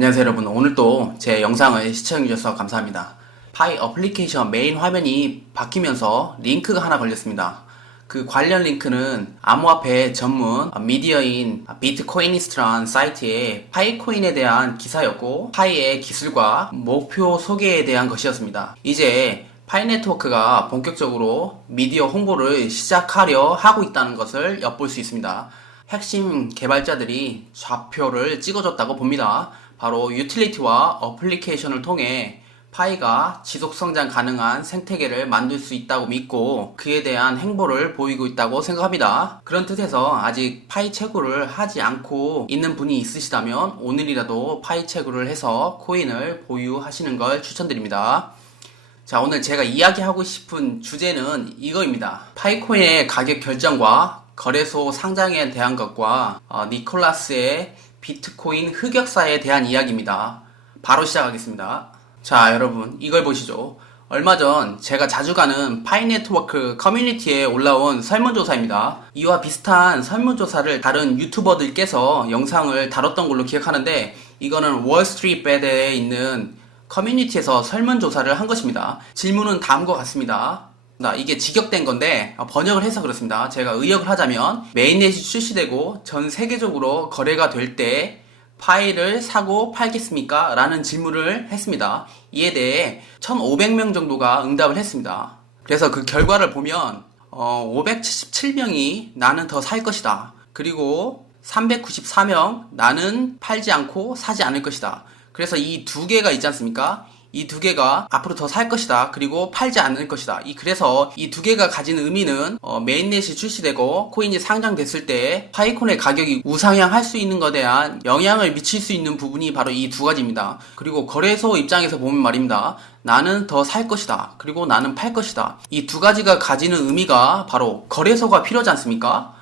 안녕하세요 여러분. 오늘도 제 영상을 시청해주셔서 감사합니다. 파이 어플리케이션 메인 화면이 바뀌면서 링크가 하나 걸렸습니다. 그 관련 링크는 암호화폐 전문 미디어인 비트코이니스트라는 사이트의 파이코인에 대한 기사였고, 파이의 기술과 목표 소개에 대한 것이었습니다. 이제 파이 네트워크가 본격적으로 미디어 홍보를 시작하려 하고 있다는 것을 엿볼 수 있습니다. 핵심 개발자들이 좌표를 찍어줬다고 봅니다. 바로 유틸리티와 어플리케이션을 통해 파이가 지속성장 가능한 생태계를 만들 수 있다고 믿고 그에 대한 행보를 보이고 있다고 생각합니다. 그런 뜻에서 아직 파이 채굴을 하지 않고 있는 분이 있으시다면 오늘이라도 파이 채굴을 해서 코인을 보유하시는 걸 추천드립니다. 자, 오늘 제가 이야기하고 싶은 주제는 이거입니다. 파이코인의 가격 결정과 거래소 상장에 대한 것과 니콜라스의 비트코인 흑역사에 대한 이야기입니다. 바로 시작하겠습니다. 자, 여러분 이걸 보시죠. 얼마 전 제가 자주 가는 파이 네트워크 커뮤니티에 올라온 설문조사입니다. 이와 비슷한 설문조사를 다른 유튜버들께서 영상을 다뤘던 걸로 기억하는데, 이거는 월스트리트베드에 있는 커뮤니티에서 설문조사를 한 것입니다. 질문은 다음과 같습니다. 이게 직역된 건데 번역을 해서 그렇습니다. 제가 의역을 하자면, 메인넷이 출시되고 전 세계적으로 거래가 될 때 파이를 사고 팔겠습니까? 라는 질문을 했습니다. 이에 대해 1500명 정도가 응답을 했습니다. 그래서 그 결과를 보면 577명이 나는 더 살 것이다. 그리고 394명 나는 팔지 않고 사지 않을 것이다. 그래서 이 두 개가 있지 않습니까? 이 두 개가 앞으로 더 살 것이다. 그리고 팔지 않을 것이다. 그래서 이 두 개가 가진 의미는 메인넷이 출시되고 코인이 상장됐을 때 파이콘의 가격이 우상향할 수 있는 것에 대한 영향을 미칠 수 있는 부분이 바로 이 두 가지입니다. 그리고 거래소 입장에서 보면 말입니다. 나는 더 살 것이다. 그리고 나는 팔 것이다. 이 두 가지가 가지는 의미가 바로 거래소가 필요하지 않습니까?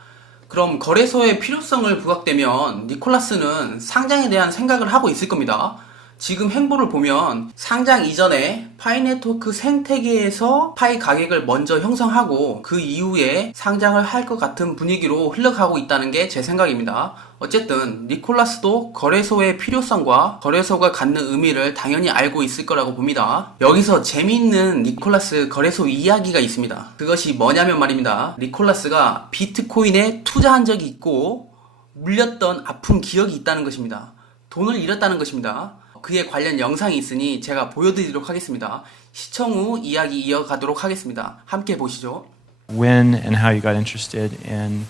그럼 거래소의 필요성을 부각되면 니콜라스는 상장에 대한 생각을 하고 있을 겁니다. 지금 행보를 보면 상장 이전에 파이 네트워크 생태계에서 파이 가격을 먼저 형성하고 그 이후에 상장을 할 것 같은 분위기로 흘러가고 있다는 게 제 생각입니다. 어쨌든 니콜라스도 거래소의 필요성과 거래소가 갖는 의미를 당연히 알고 있을 거라고 봅니다. 여기서 재미있는 니콜라스 거래소 이야기가 있습니다. 그것이 뭐냐면 말입니다. 니콜라스가 비트코인에 투자한 적이 있고 물렸던 아픈 기억이 있다는 것입니다. 돈을 잃었다는 것입니다. 그에 관련 영상이 있으니 제가 보여드리도록 하겠습니다. 시청 후 이야기 이어가도록 하겠습니다. 함께 보시죠. When and how you got interested in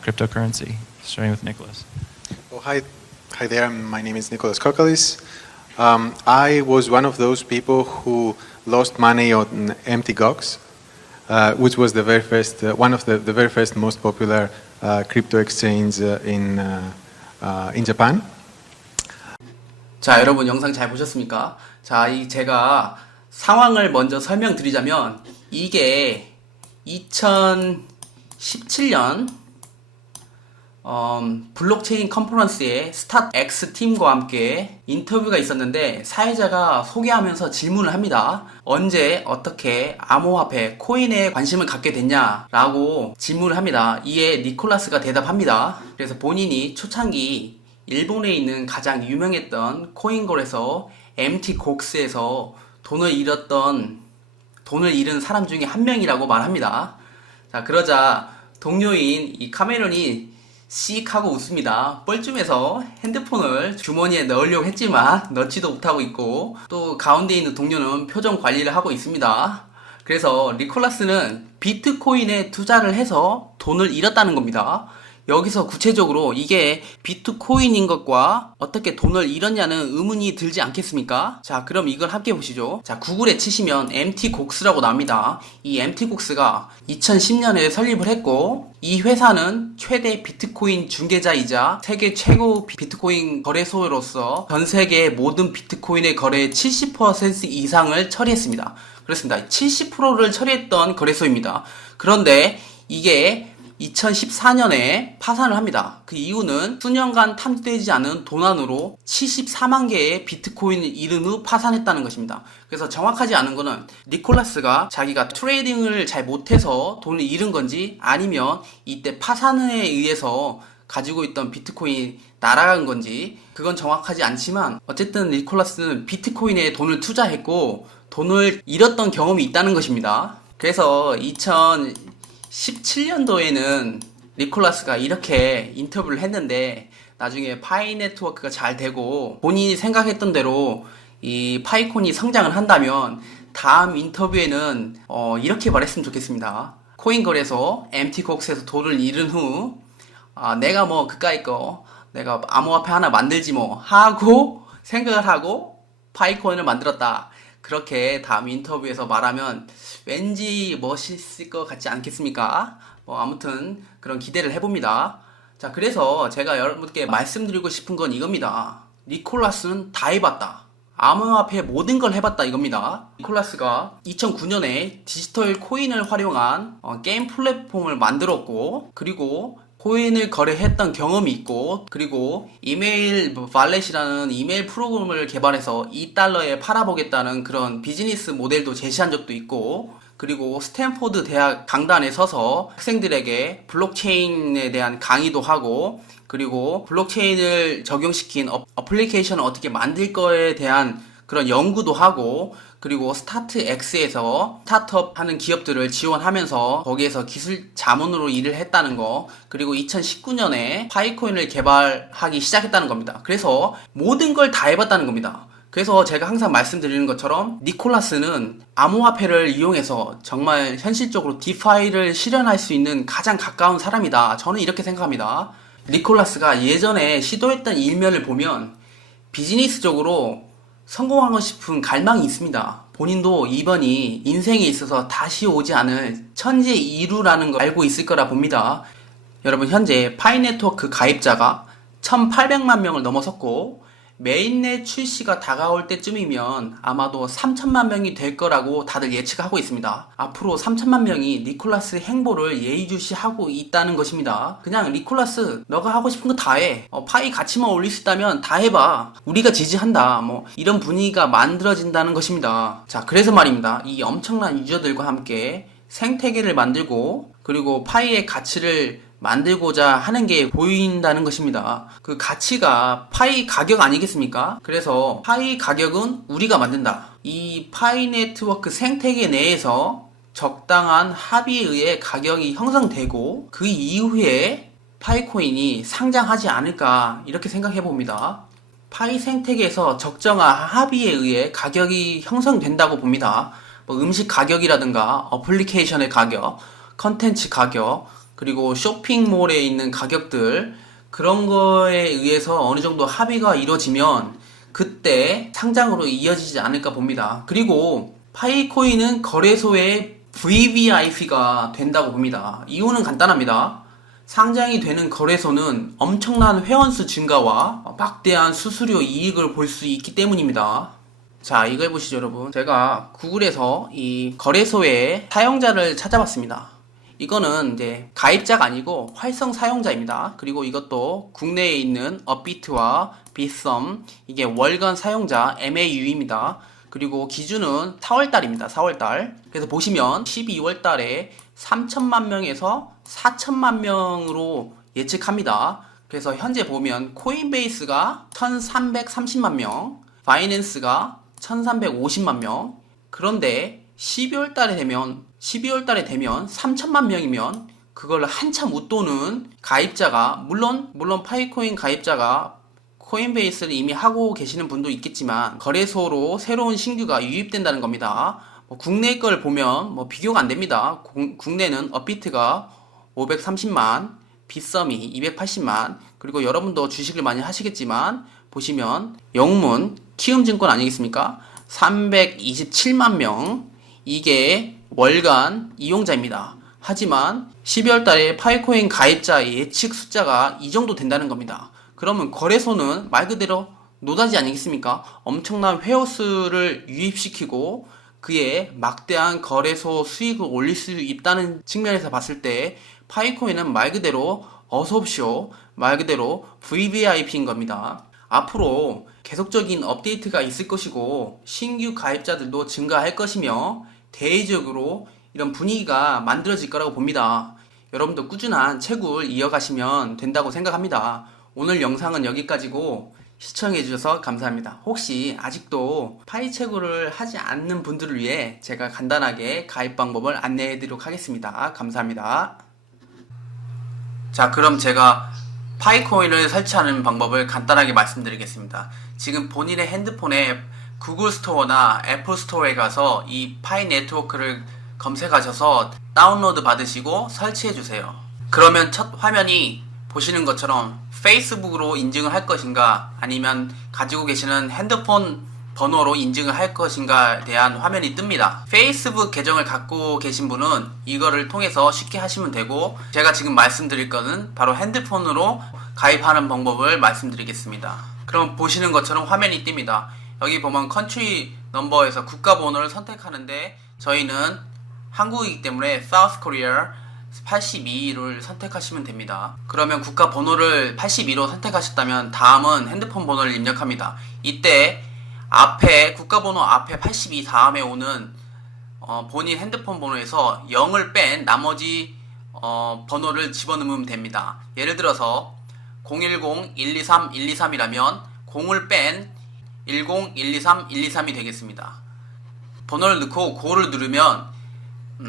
cryptocurrency, starting with Nicholas. Oh, hi there. My name is Nicholas Kokalis. I was one of those people who lost money on MTGOX, which was the very first, one of the very first most popular crypto exchange in Japan. 자, 여러분 영상 잘 보셨습니까? 자, 제가 상황을 먼저 설명드리자면, 이게 2017년 블록체인 컨퍼런스에 스타트X 팀과 함께 인터뷰가 있었는데, 사회자가 소개하면서 질문을 합니다. 언제 어떻게 암호화폐 코인에 관심을 갖게 됐냐라고 질문을 합니다. 이에 니콜라스가 대답합니다. 그래서 본인이 초창기 일본에 있는 가장 유명했던 코인 거래소 MTGOX에서 돈을 잃은 사람 중에 한 명이라고 말합니다. 자, 그러자 동료인 이 카메론이 씩 하고 웃습니다. 뻘쭘해서 핸드폰을 주머니에 넣으려고 했지만 넣지도 못하고 있고, 또 가운데 있는 동료는 표정 관리를 하고 있습니다. 그래서 니콜라스는 비트코인에 투자를 해서 돈을 잃었다는 겁니다. 여기서 구체적으로 이게 비트코인인 것과 어떻게 돈을 잃었냐는 의문이 들지 않겠습니까? 자, 그럼 이걸 함께 보시죠. 자, 구글에 치시면 MTGOX라고 나옵니다. 이 MTGOX가 2010년에 설립을 했고, 이 회사는 최대 비트코인 중개자이자 세계 최고 비트코인 거래소로서 전 세계 모든 비트코인의 거래의 70% 이상을 처리했습니다. 그렇습니다. 70%를 처리했던 거래소입니다. 그런데 이게 2014년에 파산을 합니다. 그 이유는 수년간 탐지되지 않은 도난으로 74만 개의 비트코인을 잃은 후 파산했다는 것입니다. 그래서 정확하지 않은 거는 니콜라스가 자기가 트레이딩을 잘 못해서 돈을 잃은 건지, 아니면 이때 파산에 의해서 가지고 있던 비트코인이 날아간 건지 그건 정확하지 않지만 어쨌든 니콜라스는 비트코인에 돈을 투자했고 돈을 잃었던 경험이 있다는 것입니다. 그래서 2017년도에는 니콜라스가 이렇게 인터뷰를 했는데 나중에 파이 네트워크가 잘 되고 본인이 생각했던 대로 이 파이콘이 성장을 한다면 다음 인터뷰에는 이렇게 말했으면 좋겠습니다. 코인 거래소 MTGOX에서 돈을 잃은 후 내가 뭐 그까이 거 내가 암호화폐 하나 만들지 뭐 하고 생각을 하고 파이코인을 만들었다. 그렇게 다음 인터뷰에서 말하면 왠지 멋있을 것 같지 않겠습니까? 아무튼 그런 기대를 해봅니다. 자, 그래서 제가 여러분께 말씀드리고 싶은 건 이겁니다. 니콜라스는 다 해봤다. 암호화폐 모든 걸 해봤다 이겁니다. 니콜라스가 2009년에 디지털 코인을 활용한 게임 플랫폼을 만들었고, 그리고 코인을 거래했던 경험이 있고, 그리고 이메일 발렛이라는 이메일 프로그램을 개발해서 $2에 팔아보겠다는 그런 비즈니스 모델도 제시한 적도 있고, 그리고 스탠포드 대학 강단에 서서 학생들에게 블록체인에 대한 강의도 하고, 그리고 블록체인을 적용시킨 어플리케이션을 어떻게 만들 거에 대한 그런 연구도 하고, 그리고 스타트X에서 스타트업 하는 기업들을 지원하면서 거기에서 기술 자문으로 일을 했다는 거, 그리고 2019년에 파이코인을 개발하기 시작했다는 겁니다. 그래서 모든 걸 다 해봤다는 겁니다. 그래서 제가 항상 말씀드리는 것처럼 니콜라스는 암호화폐를 이용해서 정말 현실적으로 디파이를 실현할 수 있는 가장 가까운 사람이다. 저는 이렇게 생각합니다. 니콜라스가 예전에 시도했던 일면을 보면 비즈니스적으로 성공하고 싶은 갈망이 있습니다. 본인도 이번이 인생에 있어서 다시 오지 않을 천재 이루라는 걸 알고 있을 거라 봅니다. 여러분, 현재 파이 네트워크 가입자가 1800만 명을 넘어섰고, 메인넷 출시가 다가올 때쯤이면 아마도 3000만 명이 될 거라고 다들 예측하고 있습니다. 앞으로 3000만 명이 니콜라스의 행보를 예의주시하고 있다는 것입니다. 그냥 니콜라스 너가 하고 싶은 거 다 해. 파이 가치만 올릴 수 있다면 다 해봐. 우리가 지지한다. 이런 분위기가 만들어진다는 것입니다. 자, 그래서 말입니다. 이 엄청난 유저들과 함께 생태계를 만들고, 그리고 파이의 가치를 만들고자 하는 게 보인다는 것입니다. 그 가치가 파이 가격 아니겠습니까? 그래서 파이 가격은 우리가 만든다. 이 파이 네트워크 생태계 내에서 적당한 합의에 의해 가격이 형성되고, 그 이후에 파이코인이 상장하지 않을까 이렇게 생각해 봅니다. 파이 생태계에서 적정한 합의에 의해 가격이 형성된다고 봅니다. 음식 가격이라든가 어플리케이션의 가격, 컨텐츠 가격, 그리고 쇼핑몰에 있는 가격들, 그런 거에 의해서 어느 정도 합의가 이루어지면 그때 상장으로 이어지지 않을까 봅니다. 그리고 파이코인은 거래소의 VVIP가 된다고 봅니다. 이유는 간단합니다. 상장이 되는 거래소는 엄청난 회원수 증가와 막대한 수수료 이익을 볼 수 있기 때문입니다. 자, 이걸 보시죠, 여러분. 제가 구글에서 이 거래소의 사용자를 찾아봤습니다. 이거는 이제 가입자가 아니고 활성 사용자입니다. 그리고 이것도 국내에 있는 업비트와 빗썸, 이게 월간 사용자 MAU입니다. 그리고 기준은 4월달입니다. 4월달. 그래서 보시면 12월달에 3천만 명에서 4천만 명으로 예측합니다. 그래서 현재 보면 코인베이스가 1330만 명, 바이낸스가 1350만 명. 그런데 12월 달에 되면 3천만 명이면 그걸 한참 웃도는 가입자가, 물론 파이코인 가입자가 코인베이스를 이미 하고 계시는 분도 있겠지만 거래소로 새로운 신규가 유입된다는 겁니다. 국내 걸 보면 비교가 안 됩니다. 국내는 업비트가 530만, 빗썸이 280만, 그리고 여러분도 주식을 많이 하시겠지만 보시면 영문 키움증권 아니겠습니까? 327만 명, 이게 월간 이용자입니다. 하지만 12월 달에 파이코인 가입자 예측 숫자가 이 정도 된다는 겁니다. 그러면 거래소는 말 그대로 노다지 아니겠습니까? 엄청난 회원수를 유입시키고 그의 막대한 거래소 수익을 올릴 수 있다는 측면에서 봤을 때 파이코인은 말 그대로 어서옵쇼, 말 그대로 VVIP인 겁니다. 앞으로 계속적인 업데이트가 있을 것이고 신규 가입자들도 증가할 것이며 대외적으로 이런 분위기가 만들어질 거라고 봅니다. 여러분도 꾸준한 채굴 이어가시면 된다고 생각합니다. 오늘 영상은 여기까지고 시청해주셔서 감사합니다. 혹시 아직도 파이 채굴을 하지 않는 분들을 위해 제가 간단하게 가입 방법을 안내해드리도록 하겠습니다. 감사합니다. 자, 그럼 제가 파이코인을 설치하는 방법을 간단하게 말씀드리겠습니다. 지금 본인의 핸드폰에 구글 스토어나 애플 스토어에 가서 이 파이 네트워크를 검색하셔서 다운로드 받으시고 설치해 주세요. 그러면 첫 화면이 보시는 것처럼 페이스북으로 인증을 할 것인가 아니면 가지고 계시는 핸드폰 번호로 인증을 할 것인가에 대한 화면이 뜹니다. 페이스북 계정을 갖고 계신 분은 이거를 통해서 쉽게 하시면 되고, 제가 지금 말씀드릴 거는 바로 핸드폰으로 가입하는 방법을 말씀드리겠습니다. 그럼 보시는 것처럼 화면이 뜹니다. 여기 보면 컨트리 넘버에서 국가 번호를 선택하는데 저희는 한국이기 때문에 South Korea 82를 선택하시면 됩니다. 그러면 국가 번호를 82로 선택하셨다면 다음은 핸드폰 번호를 입력합니다. 이때 앞에 국가번호 앞에 82 다음에 오는 본인 핸드폰 번호에서 0을 뺀 나머지 번호를 집어넣으면 됩니다. 예를 들어서 010-123-123이라면 0을 뺀 10-123-123이 되겠습니다. 번호를 넣고 고를 누르면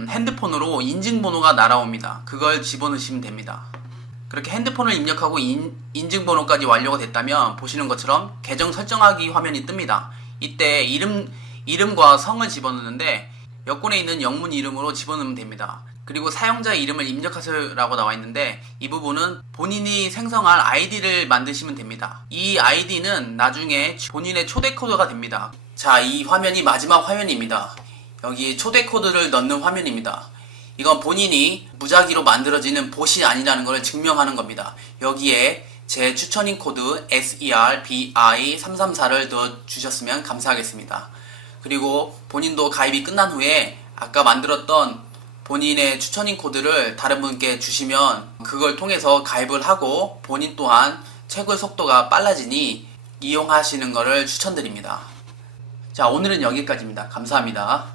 핸드폰으로 인증번호가 날아옵니다. 그걸 집어넣으시면 됩니다. 그렇게 핸드폰을 입력하고 인증번호까지 완료가 됐다면 보시는 것처럼 계정 설정하기 화면이 뜹니다. 이때 이름과 성을 집어넣는데 여권에 있는 영문 이름으로 집어넣으면 됩니다. 그리고 사용자의 이름을 입력하세요라고 나와 있는데 이 부분은 본인이 생성할 아이디를 만드시면 됩니다. 이 아이디는 나중에 본인의 초대 코드가 됩니다. 자, 이 화면이 마지막 화면입니다. 여기에 초대 코드를 넣는 화면입니다. 이건 본인이 무작위로 만들어지는 봇이 아니라는 것을 증명하는 겁니다. 여기에 제 추천인 코드 SERBI334를 넣어주셨으면 감사하겠습니다. 그리고 본인도 가입이 끝난 후에 아까 만들었던 본인의 추천인 코드를 다른 분께 주시면 그걸 통해서 가입을 하고 본인 또한 채굴 속도가 빨라지니 이용하시는 것을 추천드립니다. 자, 오늘은 여기까지입니다. 감사합니다.